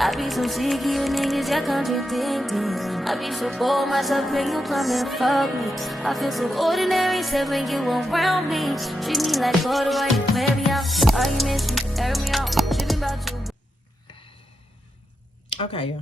I be so sick of you niggas, y'all contradicting. I be so bold myself when you come and fuck me. I feel so ordinary, except when you around me. Treat me like water while you play me out. Arguments, you air me out. Tripping about you. Okay, yeah.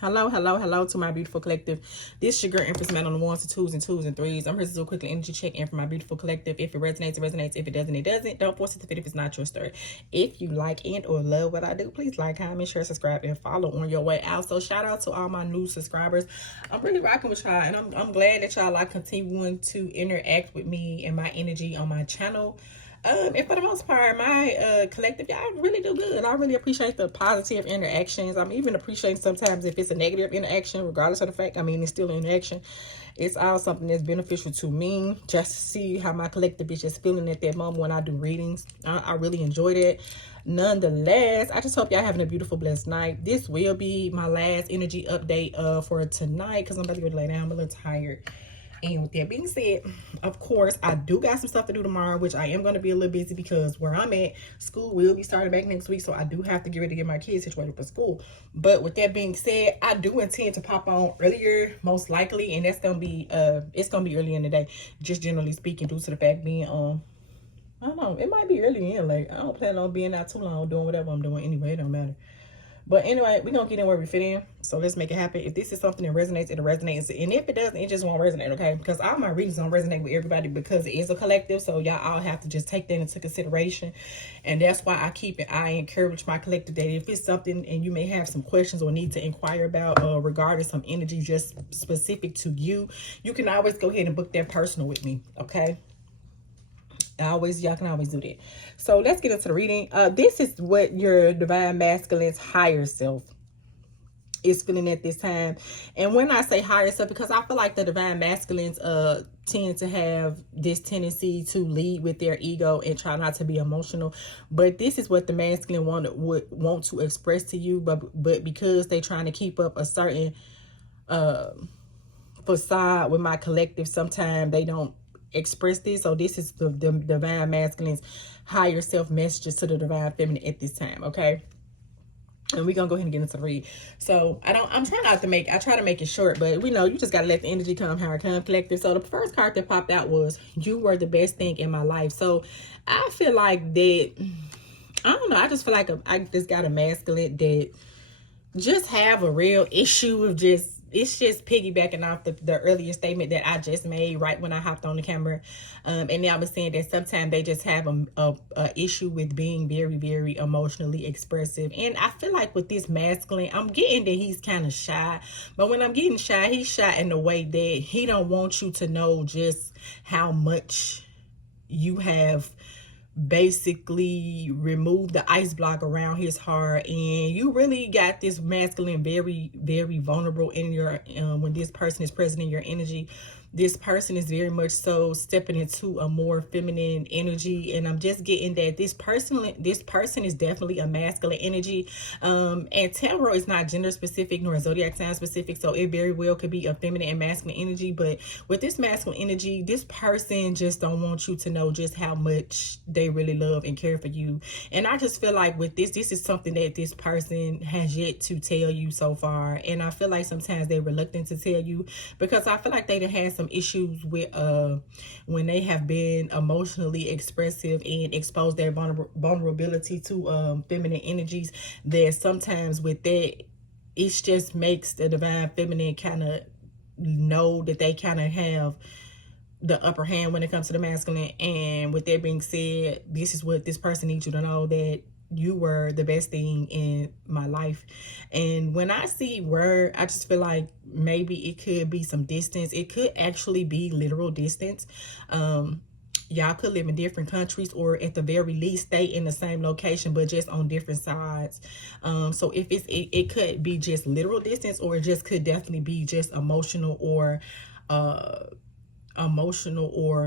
Hello to my beautiful collective. This your girl Empress Man on the ones and twos and twos and threes. I'm here to do a quickly energy check in for my beautiful collective. If it resonates, it resonates. If it doesn't, it doesn't. Don't force it to fit if it's not your story. If you like and or love what I do, please like, comment, share, subscribe, and follow on your way out. So shout out to all my new subscribers. I'm really rocking with y'all, and I'm glad that y'all like continuing to interact with me and my energy on my channel. And for the most part, my collective, y'all really do good. I really appreciate the positive interactions. I'm even appreciating sometimes if it's a negative interaction, regardless of the fact, I mean, it's still an interaction. It's all something that's beneficial to me, just to see how my collective is just feeling at that moment when I do readings. I really enjoyed it. Nonetheless, I just hope y'all having a beautiful, blessed night. This will be my last energy update for tonight because I'm about to go to lay down. I'm a little tired. And with that being said, of course, I do got some stuff to do tomorrow, which I am going to be a little busy because where I'm at, school will be starting back next week. So I do have to get ready to get my kids situated for school. But with that being said, I do intend to pop on earlier, most likely. And that's going to be, it's going to be early in the day, just generally speaking, due to the fact being, I don't know, it might be early in, like, I don't plan on being out too long doing whatever I'm doing anyway. It don't matter. But anyway, we're going to get in where we fit in. So let's make it happen. If this is something that resonates, it'll resonate. And if it doesn't, it just won't resonate, okay? Because all my readings don't resonate with everybody because it is a collective. So y'all all have to just take that into consideration. And that's why I encourage my collective that if it's something and you may have some questions or need to inquire about regarding some energy just specific to you, you can always go ahead and book that personal with me, okay? Y'all can always do that. So let's get into the reading. This is what your divine masculine's higher self is feeling at this time. And when I say higher self, because I feel like the divine masculines tend to have this tendency to lead with their ego and try not to be emotional. But this is what the masculine would want to express to you, but because they're trying to keep up a certain facade with my collective, sometimes they don't express this. So this is the divine masculine's higher self messages to the divine feminine at this time, okay? And we're gonna go ahead and get into the read. So I try to make it short, but we know you just gotta let the energy come how it comes, collective. So the first card that popped out was you were the best thing in my life. So I feel like that, I don't know, I just feel like I just got a masculine that just have a real issue of it's just piggybacking off the earlier statement that I just made right when I hopped on the camera. And I was saying that sometimes they just have a issue with being very, very emotionally expressive. And I feel like with this masculine, I'm getting that he's kind of shy. But when I'm getting shy, he's shy in the way that he don't want you to know just how much you have basically remove the ice block around his heart, and you really got this masculine very, very vulnerable in your when this person is present in your energy. This person is very much so stepping into a more feminine energy, and I'm just getting that this person is definitely a masculine energy. And tarot is not gender specific nor zodiac sign specific, so it very well could be a feminine and masculine energy. But with this masculine energy, this person just don't want you to know just how much they really love and care for you. And I just feel like with this is something that this person has yet to tell you so far. And I feel like sometimes they're reluctant to tell you because I feel like they had some issues with when they have been emotionally expressive and exposed their vulnerability to feminine energies, that sometimes with that it just makes the divine feminine kind of know that they kind of have the upper hand when it comes to the masculine. And with that being said, this is what this person needs you to know, that you were the best thing in my life. And when I see word, I just feel like maybe it could be some distance. It could actually be literal distance. Y'all could live in different countries, or at the very least stay in the same location but just on different sides. So if it could be just literal distance, or it just could definitely be just emotional or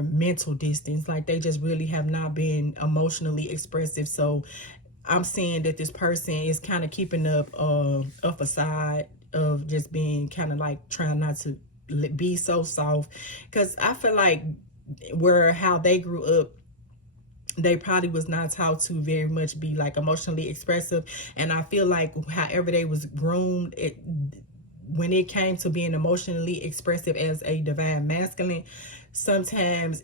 mental distance. Like they just really have not been emotionally expressive. So I'm saying that this person is kind of keeping up a facade of just being kind of like trying not to be so soft, because I feel like how they grew up they probably was not taught to very much be like emotionally expressive. And I feel like however they was groomed, when it came to being emotionally expressive as a divine masculine, sometimes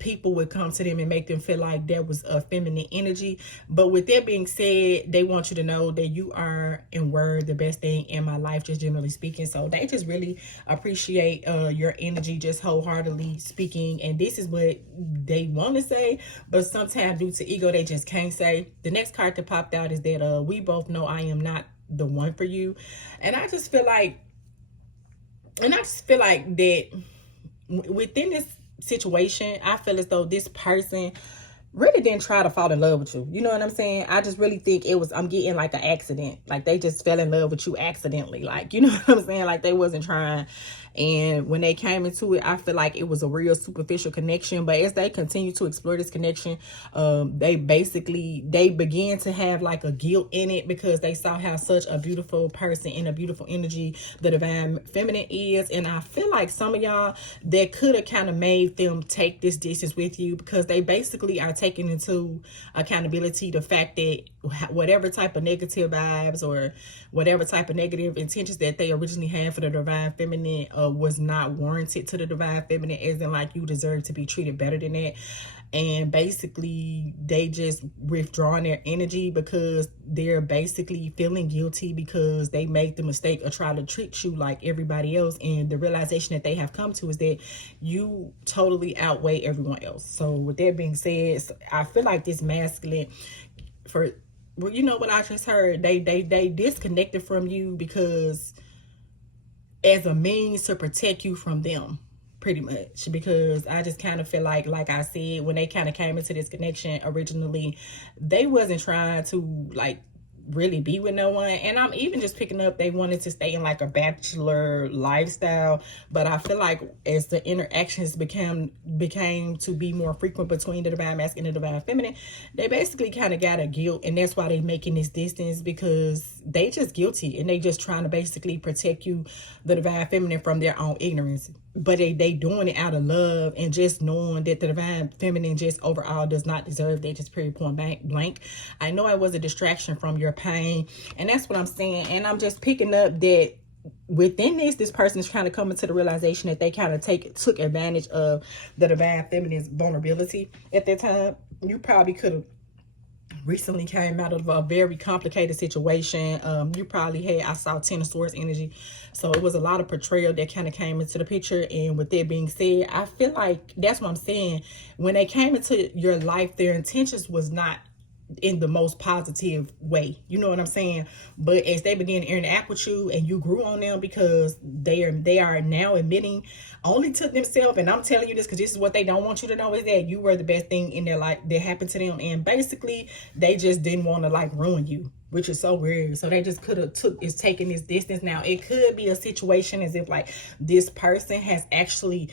people would come to them and make them feel like there was a feminine energy. But with that being said, they want you to know that you are and were the best thing in my life, just generally speaking. So they just really appreciate your energy, just wholeheartedly speaking. And this is what they want to say, but sometimes due to ego, they just can't say. The next card that popped out is that we both know I am not the one for you. And I just feel like that within this situation, I feel as though this person really didn't try to fall in love with you. You know what I'm saying? I just really think I'm getting like an accident. Like they just fell in love with you accidentally. Like, you know what I'm saying? Like they wasn't trying. And when they came into it, I feel like it was a real superficial connection. But as they continue to explore this connection, they began to have like a guilt in it, because they saw how such a beautiful person and a beautiful energy the divine feminine is. And I feel like some of y'all, that could have kind of made them take this distance with you, because they basically are taking into accountability the fact that whatever type of negative vibes or whatever type of negative intentions that they originally had for the divine feminine was not warranted to the divine feminine, as in like you deserve to be treated better than that. And basically they just withdrawing their energy because they're basically feeling guilty because they made the mistake of trying to treat you like everybody else. And the realization that they have come to is that you totally outweigh everyone else. So with that being said, I feel like this masculine, well, you know what I just heard, they disconnected from you because as a means to protect you from them, pretty much. Because I just kind of feel like I said, when they kind of came into this connection originally, they wasn't trying to like really be with no one. And I'm even just picking up, they wanted to stay in like a bachelor lifestyle. But I feel like as the interactions became to be more frequent between the divine masculine and the divine feminine, they basically kind of got a guilt. And that's why they making this distance, because they just guilty and they just trying to basically protect you, the divine feminine, from their own ignorance. But they doing it out of love and just knowing that the divine feminine just overall does not deserve that, just period, point blank. I know I was a distraction from your pain, and that's what I'm saying. And I'm just picking up that within this person is trying to come into the realization that they kind of took advantage of the divine feminine's vulnerability at that time. You probably could have recently came out of a very complicated situation. You probably had, I saw Ten of Swords energy, so it was a lot of portrayal that kind of came into the picture. And with that being said, I feel like that's what I'm saying, when they came into your life, their intentions was not in the most positive way, you know what I'm saying? But as they began to interact with you and you grew on them, because they are now admitting only to themselves, and I'm telling you this because this is what they don't want you to know, is that you were the best thing in their life that happened to them. And basically they just didn't want to like ruin you, which is so weird. So they just could have taken this distance. Now it could be a situation as if like this person has actually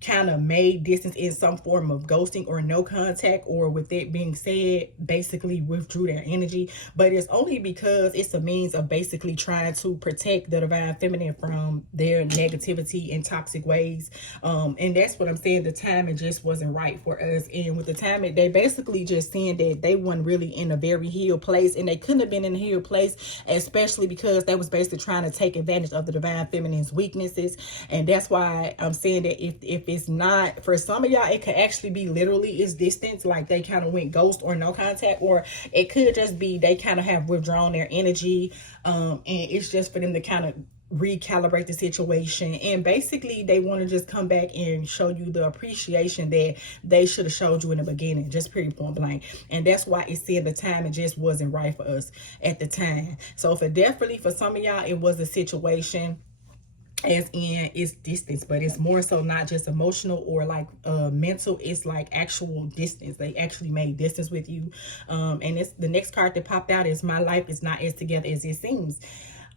kind of made distance in some form of ghosting or no contact, or with it being said, basically withdrew their energy. But it's only because it's a means of basically trying to protect the divine feminine from their negativity and toxic ways. And that's what I'm saying. The timing just wasn't right for us. And with the timing, they basically just saying that they weren't really in a very healed place, and they couldn't have been in a healed place, especially because they was basically trying to take advantage of the divine feminine's weaknesses. And that's why I'm saying that if it's not, for some of y'all, it could actually be literally it's distance, like they kind of went ghost or no contact, or it could just be they kind of have withdrawn their energy, and it's just for them to kind of recalibrate the situation. And basically they want to just come back and show you the appreciation that they should have showed you in the beginning, just period, point blank. And that's why it said the time, it just wasn't right for us at the time. So definitely for some of y'all, it was a situation as in it's distance, but it's more so not just emotional or like mental, it's like actual distance. They actually made distance with you. And it's the next card that popped out is my life is not as together as it seems.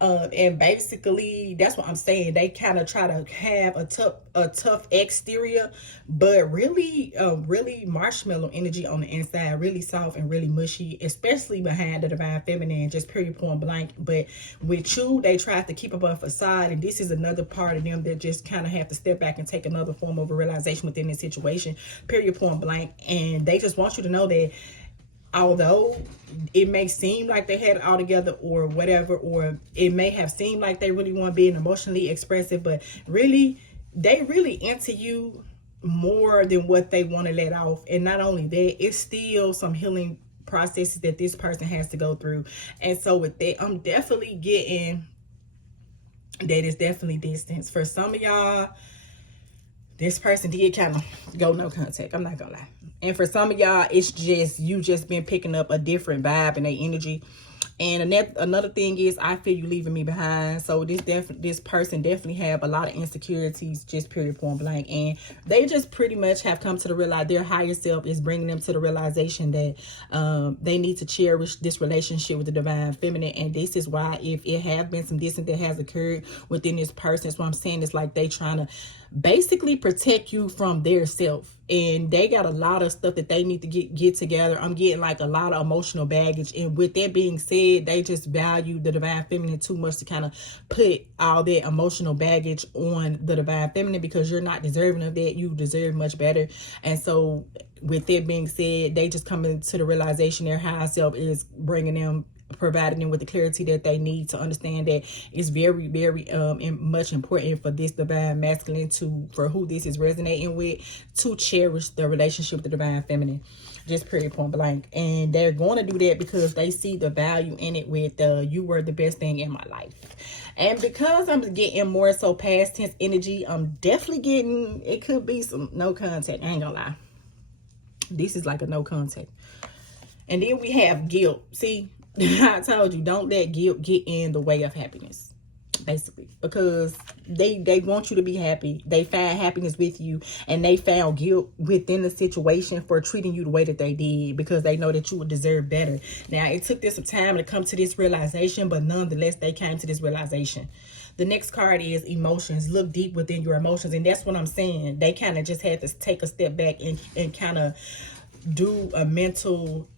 And basically that's what I'm saying. They kind of try to have a tough exterior, but really really marshmallow energy on the inside, really soft and really mushy, especially behind the divine feminine, just period point blank. But with you, they try to keep up a facade, and this is another part of them that just kind of have to step back and take another form of a realization within this situation, period point blank. And they just want you to know that although it may seem like they had it all together or whatever, or it may have seemed like they really want to be emotionally expressive, but really they really into you more than what they want to let off. And not only that, it's still some healing processes that this person has to go through. And so with that, I'm definitely getting that it's definitely distance. For some of y'all, this person did kind of go no contact, I'm not gonna lie. And for some of y'all, it's just you just been picking up a different vibe and their energy. And another thing is, I feel you leaving me behind. So this person definitely have a lot of insecurities, just period point blank. And they just pretty much have come to the realize their higher self is bringing them to the realization that they need to cherish this relationship with the divine feminine. And this is why, if it have been some distance that has occurred within this person, that's what I'm saying. It's like they trying to basically protect you from their self, and they got a lot of stuff that they need to get together. I'm getting like a lot of emotional baggage, and with that being said, they just value the divine feminine too much to kind of put all that emotional baggage on the divine feminine, because you're not deserving of that. You deserve much better. And so with that being said, they just coming to the realization their higher self is bringing them, providing them with the clarity that they need to understand that it's very, very much important for this divine masculine for who this is resonating with, to cherish the relationship with the divine feminine, just period point blank. And they're going to do that because they see the value in it with you were the best thing in my life. And because I'm getting more so past tense energy, I'm definitely getting, it could be some no contact. I ain't gonna lie, this is like a no contact. And then we have guilt. See, I told you, don't let guilt get in the way of happiness, basically, because they want you to be happy. They find happiness with you, and they found guilt within the situation for treating you the way that they did, because they know that you would deserve better. Now, it took them some time to come to this realization, but nonetheless, they came to this realization. The next card is emotions. Look deep within your emotions, and that's what I'm saying. They kind of just had to take a step back and kind of do a mental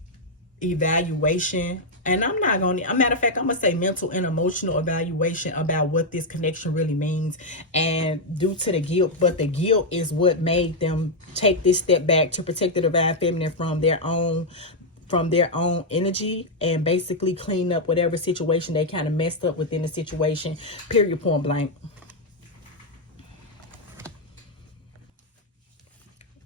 evaluation. And I'm not going to, a matter of fact, I'm going to say mental and emotional evaluation about what this connection really means, and due to the guilt. But the guilt is what made them take this step back to protect the divine feminine from their own energy, and basically clean up whatever situation they kind of messed up within the situation, period point blank.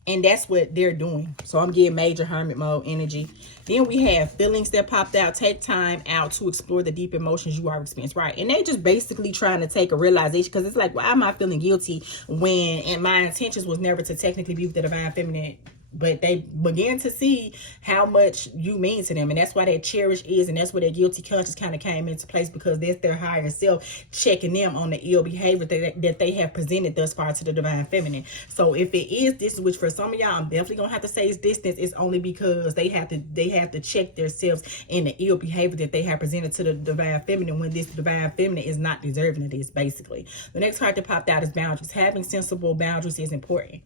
And that's what they're doing. So I'm getting major hermit mode energy. Then we have feelings that popped out. Take time out to explore the deep emotions you are experiencing. Right. And they just basically trying to take a realization, because it's like, why am I feeling guilty when, and my intentions was never to technically be with the divine feminine, but they begin to see how much you mean to them. And that's why that cherish is, and that's where that guilty conscience kind of came into place, because that's their higher self checking them on the ill behavior that they have presented thus far to the divine feminine. So if it is this, which for some of y'all, I'm definitely gonna have to say it's distance, it's only because they have to check themselves in the ill behavior that they have presented to the divine feminine, when this divine feminine is not deserving of this, basically. The next card that popped out is boundaries. Having sensible boundaries is important.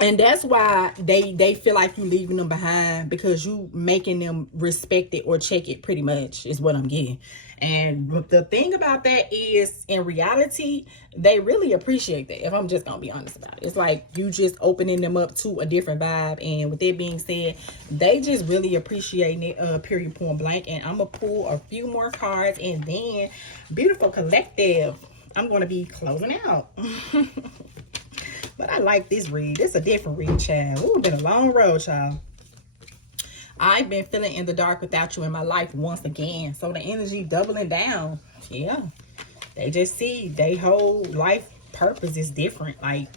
And that's why they feel like you leaving them behind, because you making them respect it or check it, pretty much, is what I'm getting. And the thing about that is, in reality, they really appreciate that, if I'm just going to be honest about it. It's like you just opening them up to a different vibe. And with that being said, they just really appreciate it, period point blank. And I'm going to pull a few more cards, and then beautiful collective, I'm going to be closing out. But I like this read. It's a different read, child. Ooh, been a long road, child. I've been feeling in the dark without you in my life once again. So the energy doubling down. Yeah. They just see their whole life purpose is different. Like,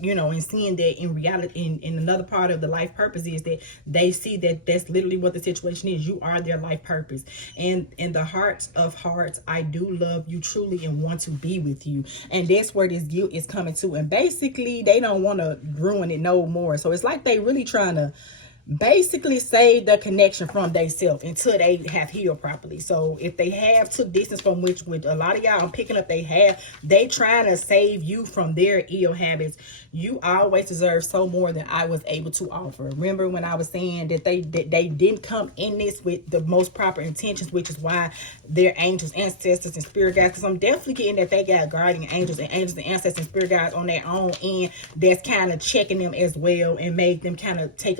you know, and seeing that in reality, in another part of the life purpose is that they see that that's literally what the situation is. You are their life purpose. And in the heart of hearts, I do love you truly and want to be with you. And that's where this guilt is coming to. And basically, they don't want to ruin it no more. So it's like they really trying to basically save the connection from themselves until they have healed properly. So if they have took distance from which with a lot of y'all, I'm picking up they trying to save you from their ill habits. You always deserve so more than I was able to offer. Remember when I was saying that they didn't come in this with the most proper intentions, which is why their angels, ancestors, and spirit guides, because I'm definitely getting that they got guardian angels and ancestors and spirit guides on their own end that's kind of checking them as well, and made them kind of take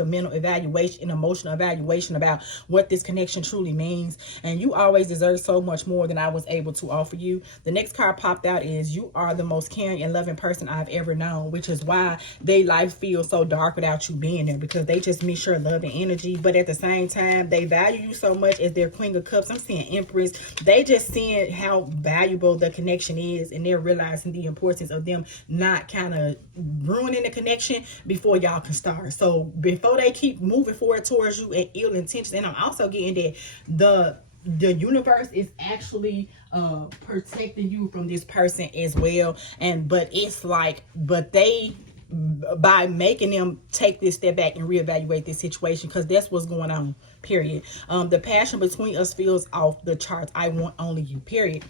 a mental evaluation, an emotional evaluation about what this connection truly means. And you always deserve so much more than I was able to offer you. The next card popped out is you are the most caring and loving person I've ever known, which is why their life feels so dark without you being there, because they just miss your love and energy. But at the same time, they value you so much as their Queen of Cups. I'm seeing Empress. They just seeing how valuable the connection is, and they're realizing the importance of them not kind of ruining the connection before y'all can start. So before they keep moving forward towards you at ill intentions. And I'm also getting that the universe is actually protecting you from this person as well. But it's like, but they, by making them take this step back and reevaluate this situation, because that's what's going on, period. The passion between us feels off the charts. I want only you, period.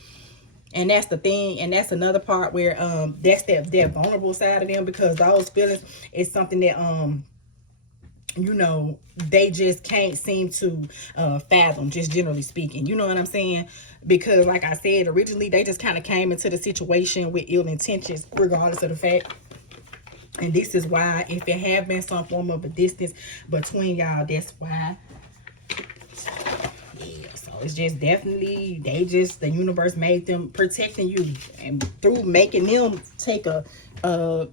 And that's the thing, and that's another part where that's that vulnerable side of them, because those feelings is something that you know, they just can't seem to fathom, just generally speaking. You know what I'm saying? Because like I said, originally they just kind of came into the situation with ill intentions, regardless of the fact. And this is why, if there have been some form of a distance between y'all, that's why. Yeah, so it's just definitely, the universe made them protecting you, and through making them take a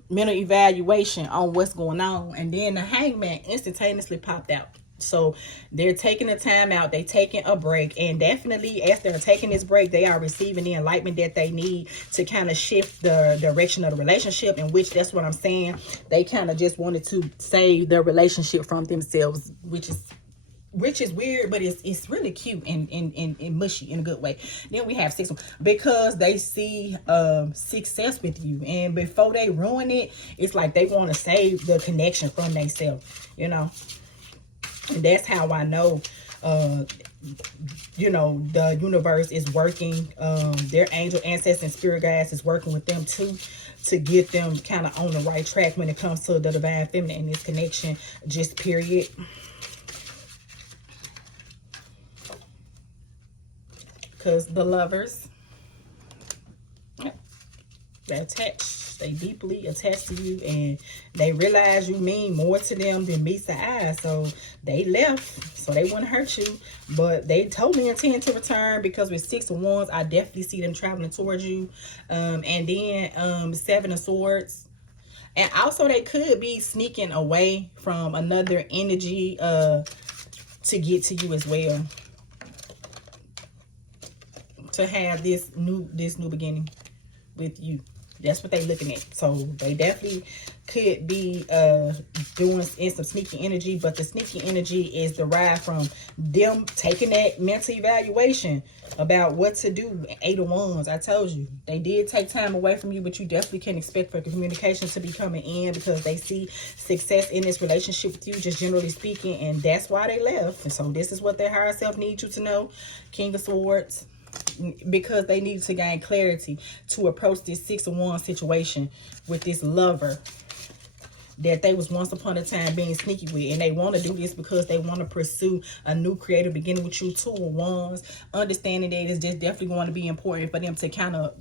mental evaluation on what's going on. And then the Hangman instantaneously popped out. So they're taking a time out, they taking a break, and definitely as they're taking this break, they are receiving the enlightenment that they need to kind of shift the direction of the relationship, in which, that's what I'm saying, they kind of just wanted to save their relationship from themselves, which is weird, but it's really cute and mushy in a good way. Then we have 6, because they see success with you, and before they ruin it, it's like they want to save the connection from themselves, you know. And that's how I know you know, the universe is working, their angel, ancestors, and spirit guides is working with them too, to get them kind of on the right track when it comes to the divine feminine and this connection, just period. Because the Lovers, they're attached. They deeply attached to you, and they realize you mean more to them than meets the eye. So they left, so they wouldn't hurt you, but they totally intend to return, because with 6 of Wands, I definitely see them traveling towards you. And then 7 of Swords. And also they could be sneaking away from another energy to get to you as well, to have this new beginning with you. That's what they looking at. So they definitely could be doing in some sneaky energy, but the sneaky energy is derived from them taking that mental evaluation about what to do. 8 of Wands, I told you, they did take time away from you, but you definitely can expect for communication to be coming in, because they see success in this relationship with you, just generally speaking, and that's why they left. And so this is what their higher self needs you to know, King of Swords, because they need to gain clarity to approach this 6 of Wands situation with this lover that they was once upon a time being sneaky with. And they want to do this because they want to pursue a new creative beginning with you. 2 of Wands, understanding that it's just definitely going to be important for them to kind of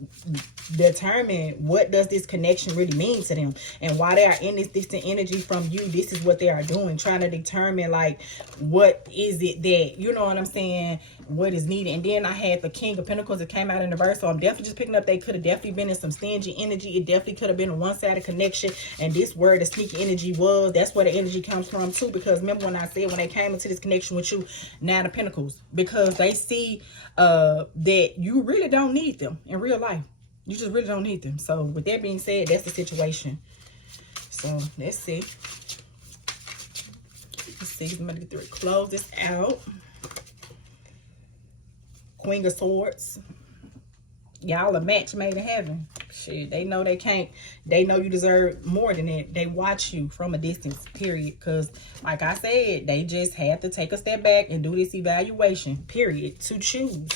determine what does this connection really mean to them, and why they are in this distant energy from you. This is what they are doing, trying to determine, like, what is it that, you know what I'm saying, what is needed. And then I had the King of Pentacles that came out in reverse, so I'm definitely just picking up they could have definitely been in some stingy energy. It definitely could have been a one-sided connection, and this word the sneaky energy was, that's where the energy comes from too. Because remember when I said, when they came into this connection with you, 9 of Pentacles, because they see that you really don't need them in real life. You just really don't need them. So with that being said, that's the situation. So let's see. I'm gonna get through it. Close this out. Queen of Swords. Y'all a match made in heaven, Shit, they know they can't. They know you deserve more than that. They watch you from a distance, period. Because, like I said, they just have to take a step back and do this evaluation, period, to choose.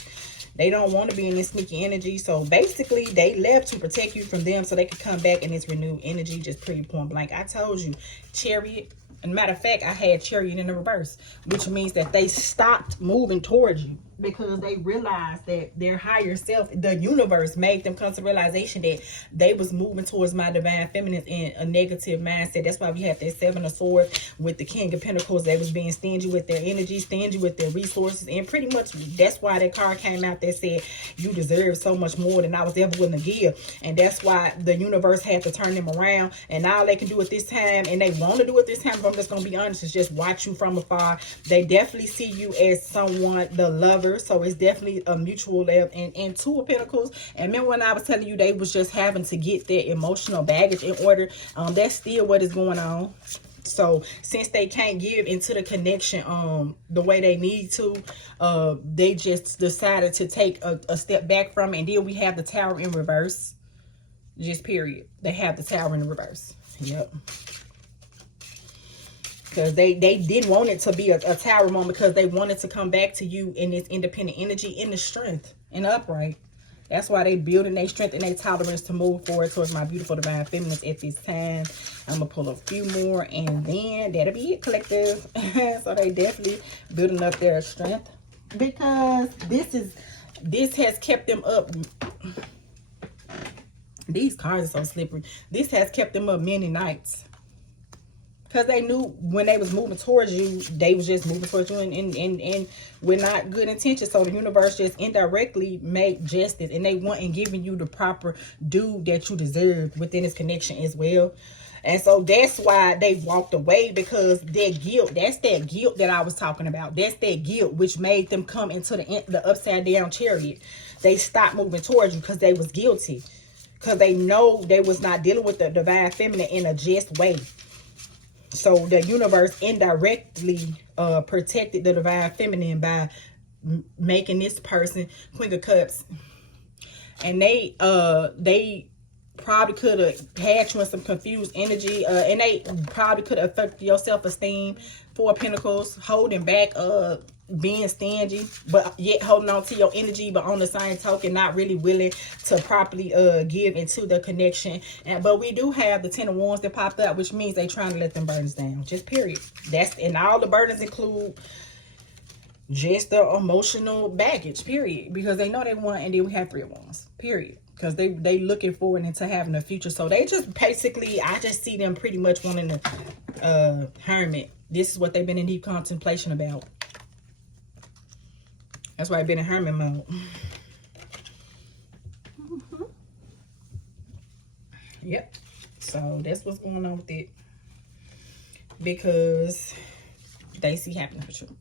They don't want to be in this sneaky energy. So, basically, they left to protect you from them so they could come back in this renewed energy, just pretty point blank. I told you, Chariot. And matter of fact, I had Chariot in the reverse, which means that they stopped moving towards you because they realized that their higher self, the universe, made them come to realization that they was moving towards my divine feminine in a negative mindset. That's why we have that Seven of Swords with the King of Pentacles. They was being stingy with their energy, stingy with their resources, and pretty much that's why that card came out that said you deserve so much more than I was ever willing to give. And that's why the universe had to turn them around, and all they can do at this time, and they want to do it this time, but I'm just gonna be honest, is just watch you from afar. They definitely see you as someone, the lover. So it's definitely a mutual love. And Two of Pentacles. And remember when I was telling you they was just having to get their emotional baggage in order? That's still what is going on. So since they can't give into the connection the way they need to, they just decided to take a step back from it. And then we have the Tower in reverse. Just period. They have the Tower in reverse. Yep. Because they didn't want it to be a tower moment, because they wanted to come back to you in this independent energy, in the strength, and upright. That's why they building their strength and their tolerance to move forward towards my beautiful divine feminines at this time. I'm going to pull a few more, and then that'll be it, collective. So they definitely building up their strength, because this has kept them up. These cards are so slippery. This has kept them up many nights. Because they knew when they was moving towards you, they was just moving towards you and with not good intentions. So the universe just indirectly made justice, and they want and giving you the proper due that you deserve within this connection as well. And so that's why they walked away, because that guilt, that's that guilt that I was talking about. That's that guilt which made them come into the upside down Chariot. They stopped moving towards you because they was guilty. Because they know they was not dealing with the divine feminine in a just way. So the universe indirectly protected the divine feminine by making this person Queen of Cups. And they probably could have had you in some confused energy, and they probably could have affected your self-esteem. Four of Pentacles, holding back, being stingy, but yet holding on to your energy, but on the same token, not really willing to properly give into the connection. But we do have the Ten of Wands that popped up, which means they trying to let them burdens down. Just period. And all the burdens include just the emotional baggage, period, because they know they want. And then we have Three of Wands, period, because they looking forward into having a future. So they just basically, I just see them pretty much wanting to hermit. This is what they've been in deep contemplation about. That's why I've been in hermit mode. Yep. So that's what's going on with it, because they see happiness with you,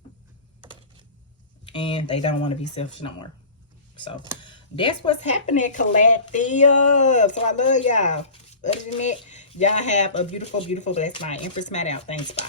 and they don't want to be selfish no more. So that's what's happening, collective. So I love y'all. Other than that, y'all have a beautiful, beautiful, blessed night. Empress Matt out. Thanks. Bye.